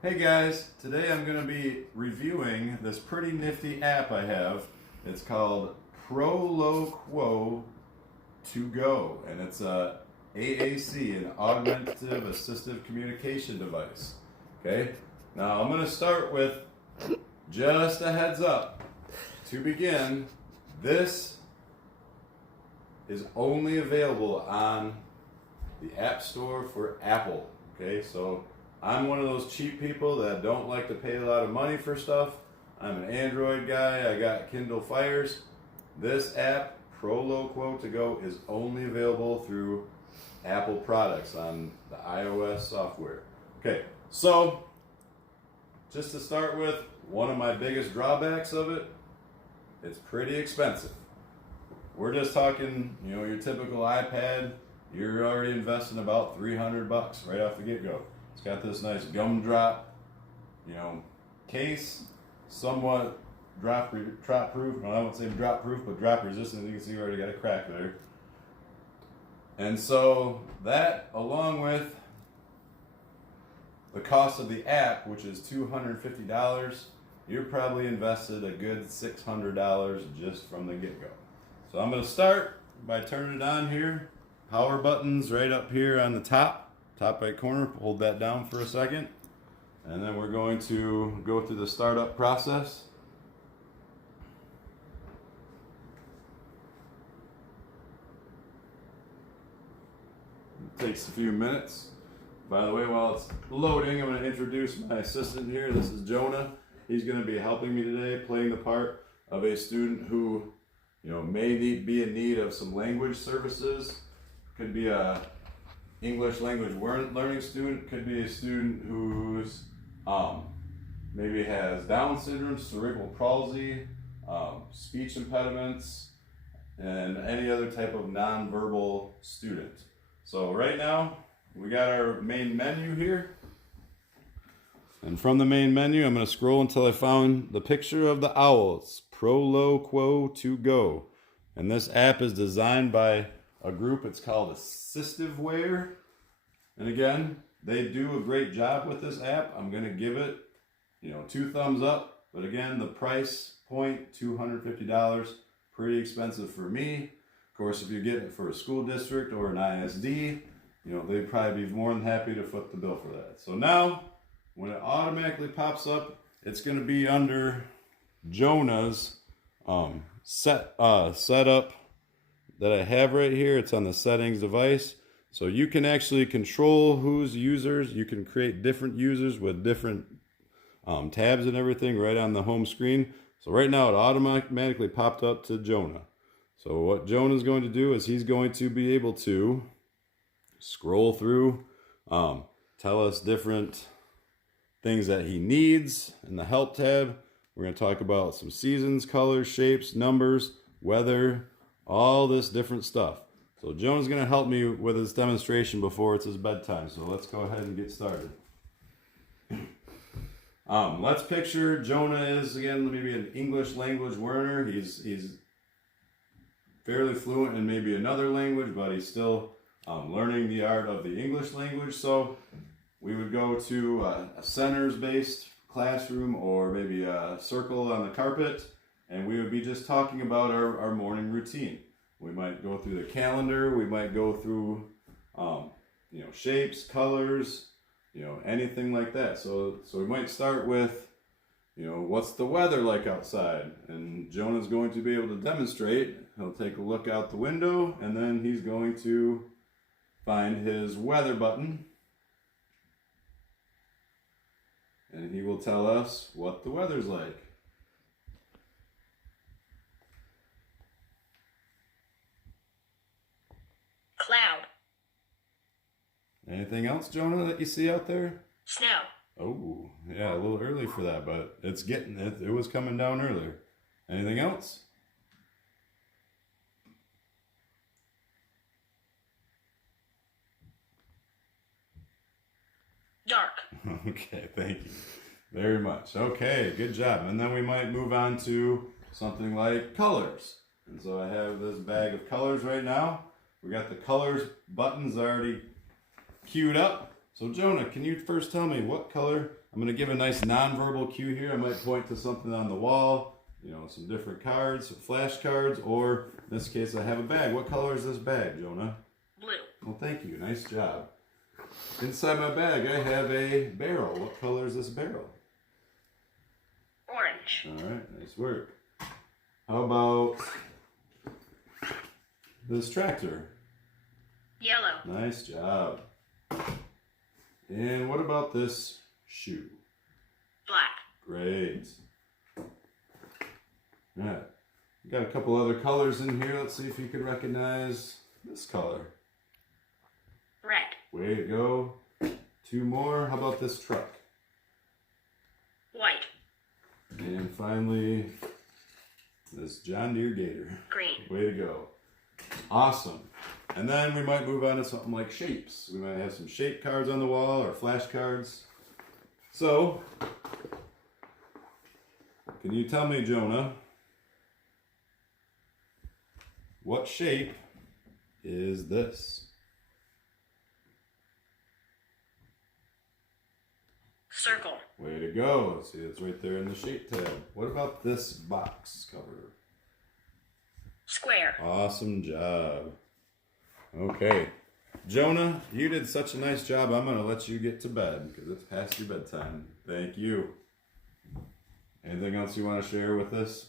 Hey guys, today I'm going to be reviewing this pretty nifty app I have. It's called Proloquo to Go, and it's a AAC, an augmentative assistive communication device. Okay, now I'm going to start with just a heads up. To begin, this is only available on the App Store for Apple. Okay, so I'm one of those cheap people that don't like to pay a lot of money for stuff. I'm an Android guy. I got Kindle Fires. This app, Proloquo to Go, is only available through Apple products on the iOS software. Okay, so just to start with, one of my biggest drawbacks of it, it's pretty expensive. We're just talking, your typical iPad, you're already investing about $300 right off the get-go. It's got this nice gumdrop, case, somewhat drop proof. Well, I won't say drop proof, but drop resistant. You can see we already got a crack there. And so that, along with the cost of the app, which is $250, you're probably invested a good $600 just from the get-go. So I'm going to start by turning it on here. Power buttons right up here on the top right corner. Hold that down for a second. And then we're going to go through the startup process. It takes a few minutes. By the way, while it's loading, I'm going to introduce my assistant here. This is Jonah. He's going to be helping me today, playing the part of a student who, may be in need of some language services. Could be a English language learning student, could be a student who's maybe has Down syndrome, cerebral palsy, speech impediments, and any other type of nonverbal student. So right now, we got our main menu here. And from the main menu, I'm going to scroll until I found the picture of the owl. It's Proloquo to Go. And this app is designed by a group. It's called Assistiveware. And again, they do a great job with this app. I'm going to give it, 2 thumbs up. But again, the price point, $250, pretty expensive for me. Of course, if you get it for a school district or an ISD, they'd probably be more than happy to foot the bill for that. So now, when it automatically pops up, it's going to be under Jonah's setup that I have right here. It's on the settings device. So you can actually control whose users. You can create different users with different tabs and everything right on the home screen. So right now it automatically popped up to Jonah. So what Jonah's going to do is he's going to be able to scroll through, tell us different things that he needs in the help tab. We're going to talk about some seasons, colors, shapes, numbers, weather, all this different stuff. So Jonah's going to help me with his demonstration before it's his bedtime. So let's go ahead and get started. Let's picture Jonah is, again, maybe an English language learner. He's fairly fluent in maybe another language, but he's still learning the art of the English language. So we would go to a centers-based classroom or maybe a circle on the carpet, and we would be just talking about our morning routine. We might go through the calendar, we might go through shapes, colors, anything like that. So we might start with, what's the weather like outside? And Jonah's going to be able to demonstrate. He'll take a look out the window, and then he's going to find his weather button, and he will tell us what the weather's like. Cloud. Anything else, Jonah, that you see out there? Snow. Oh, yeah, a little early for that, but it's getting it. It was coming down earlier. Anything else? Dark. Okay, thank you very much. Okay, good job. And then we might move on to something like colors. And so I have this bag of colors right now. We got the colors buttons already queued up. So Jonah, can you first tell me what color? I'm going to give a nice nonverbal cue here. I might point to something on the wall, some different cards, flashcards, or in this case I have a bag. What color is this bag, Jonah? Blue. Well, thank you. Nice job. Inside my bag I have a barrel. What color is this barrel? Orange. All right, nice work. How about this tractor? Yellow. Nice job. And what about this shoe? Black. Great. All right. We got a couple other colors in here. Let's see if you can recognize this color. Red. Way to go. Two more. How about this truck? White. And finally, this John Deere Gator. Green. Way to go. Awesome. And then we might move on to something like shapes. We might have some shape cards on the wall or flashcards. So, can you tell me, Jonah, what shape is this? Circle. Way to go. See, it's right there in the shape tab. What about this box cover? Square. Awesome job. Okay. Jonah, you did such a nice job. I'm going to let you get to bed because it's past your bedtime. Thank you. Anything else you want to share with us?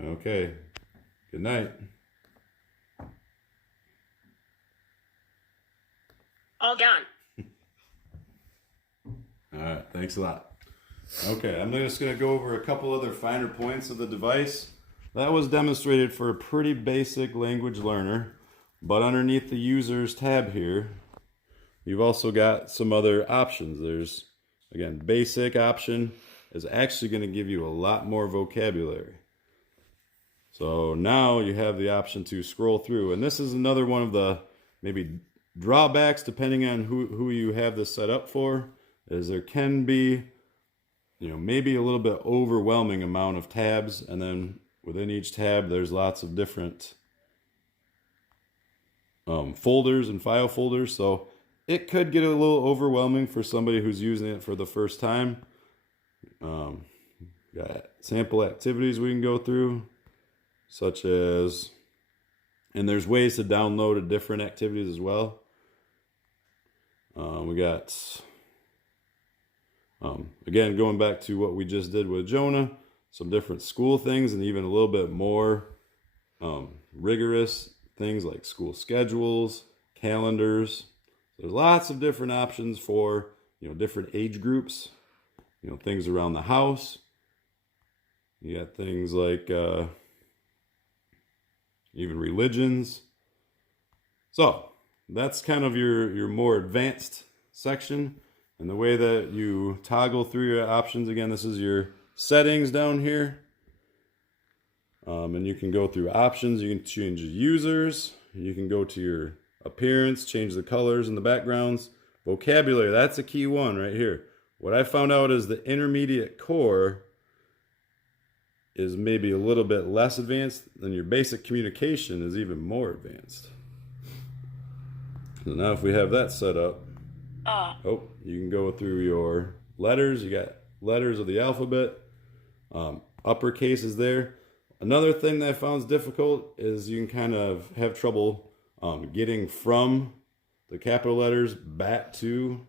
Okay. Good night. All done. All right. Thanks a lot. Okay. I'm just going to go over a couple other finer points of the device. That was demonstrated for a pretty basic language learner, but underneath the users tab here, you've also got some other options. There's, again, basic option is actually going to give you a lot more vocabulary. So now you have the option to scroll through, and this is another one of the maybe drawbacks, depending on who you have this set up for, is there can be, maybe a little bit overwhelming amount of tabs, and then within each tab, there's lots of different folders and file folders. So it could get a little overwhelming for somebody who's using it for the first time. Got sample activities we can go through, such as, and there's ways to download different activities as well. We got, again, going back to what we just did with Jonah, some different school things, and even a little bit more rigorous things like school schedules, calendars. There's lots of different options for, different age groups, things around the house. You got things like even religions. So that's kind of your more advanced section. And the way that you toggle through your options, again, this is your settings down here, and you can go through options. You can change the users, you can go to your appearance, change the colors and the backgrounds. Vocabulary, that's a key one right here. What I found out is the intermediate core is maybe a little bit less advanced than your basic communication is even more advanced. So now if we have that set up, you can go through your letters. You got letters of the alphabet. Uppercase is there. Another thing that I found is difficult is you can kind of have trouble getting from the capital letters back to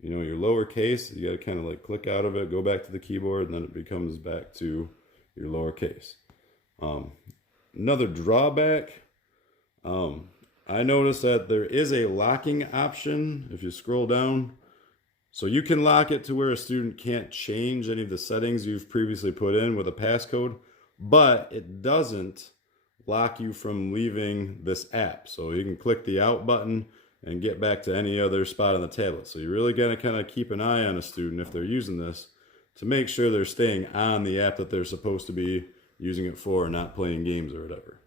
your lowercase. You got to kind of like click out of it, go back to the keyboard, and then it becomes back to your lowercase. Another drawback, I noticed that there is a locking option if you scroll down. So you can lock it to where a student can't change any of the settings you've previously put in with a passcode, but it doesn't lock you from leaving this app. So you can click the out button and get back to any other spot on the tablet. So you're really going to kind of keep an eye on a student if they're using this to make sure they're staying on the app that they're supposed to be using it for and not playing games or whatever.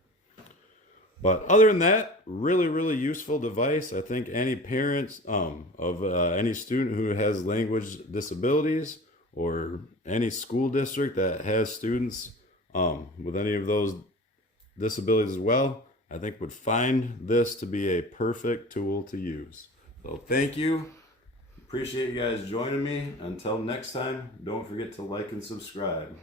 But other than that, really, really useful device. I think any parents of any student who has language disabilities or any school district that has students with any of those disabilities as well, I think would find this to be a perfect tool to use. So thank you. Appreciate you guys joining me. Until next time, don't forget to like and subscribe.